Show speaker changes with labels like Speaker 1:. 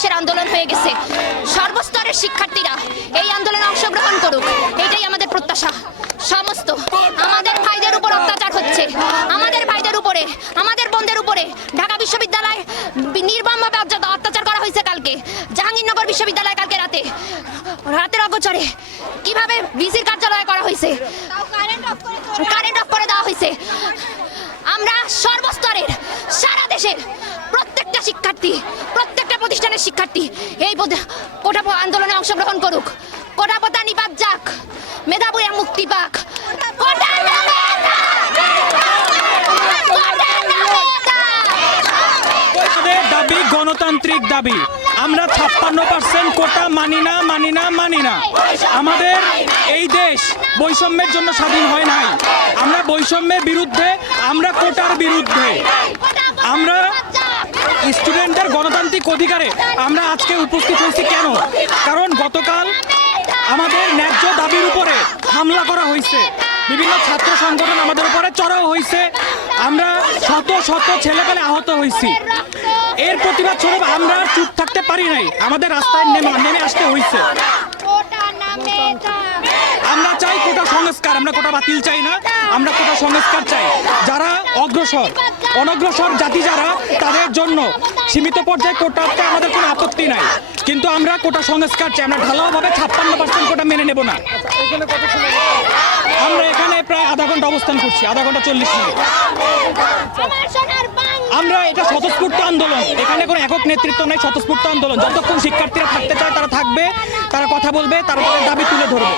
Speaker 1: দেশের আন্দোলন হয়ে গেছে। সর্বস্তরের শিক্ষার্থীরা এই আন্দোলনে অংশগ্রহণ করুক। এটাই আমাদের প্রত্যাশা। সমস্ত আমাদের ভাইদের উপর অত্যাচার হচ্ছে। আমাদের ভাইদের উপরে আমাদের বোনদের উপরে ঢাকা বিশ্ববিদ্যালয় নির্মমভাবে অত্যাচার- অত্যাচার করা হয়েছে কালকে। জাহাঙ্গীরনগর বিশ্ববিদ্যালয় কালকে রাতে। রাতের অগোচরে কীভাবে বিসির কার্যালয় করা হয়েছে কারেন্ট অফ করে দেওয়া হয়েছে আমরা সর্বস্তরের সারা দেশের প্রত্যেকটা শিক্ষার্থী প্রত্যেকটা প্রতিষ্ঠানের শিক্ষার্থী, এই কোটা আন্দোলনে অংশগ্রহণ করুক। কোটা পতা নিপাত যাক মেধাবুয়া মুক্তি পাক।
Speaker 2: দাবি গণতান্ত্রিক দাবি। আমরা ছাপ্পান্ন পার্সেন্ট কোটা মানি না মানি না মানি না। আমাদের এই দেশ বৈষম্যের জন্য স্বাধীন হয় নাই। আমরা বৈষম্যের বিরুদ্ধে, আমরা কোটার বিরুদ্ধে। আমরা স্টুডেন্টদের গণতান্ত্রিক অধিকারে আমরা আজকে উপস্থিত হয়েছি কেন? কারণ গতকাল আমাদের ন্যায্য দাবির উপরে হামলা করা হয়েছে। বিভিন্ন ছাত্র সংগঠন আমাদের উপরে চড়াও হয়েছে। আমরা শত শত ছেলেপেলে আহত হয়েছি। এর প্রতিবাদ স্বরূপ আমরা চুপ থাকতে পারি নাই। আমাদের রাস্তায় নেমে নেমে আসতে হয়েছে
Speaker 1: কোটা না মেধা!
Speaker 2: আমরা চাই কোটা সংস্কার, আমরা কোটা বাতিল চাই না, আমরা কোটা সংস্কার চাই। যারা অগ্রসর, অনগ্রসর জাতি যারা, তাদের জন্য সীমিত পর্যায়ে কোটাতে আমাদের কোনো আপত্তি নাই। কিন্তু আমরা কোটা সংস্কার চাই, আমরা ঢালাওভাবে ছাপ্পান্ন পার্সেন্ট কোটা মেনে নেব না। আমরা এখানে প্রায় আধা ঘণ্টা অবস্থান করছি, আধা ঘণ্টা চল্লিশ মিনিট। আমার এটা স্বতঃস্ফূর্ত আন্দোলন, এখানে কোনো একক নেতৃত্ব নাই, স্বতঃস্ফূর্ত আন্দোলন। যতক্ষণ শিক্ষার্থীরা থাকতে চায়, তারা থাকবে, তারা কথা বলবে তারা তাদের দাবি তুলে ধরবে।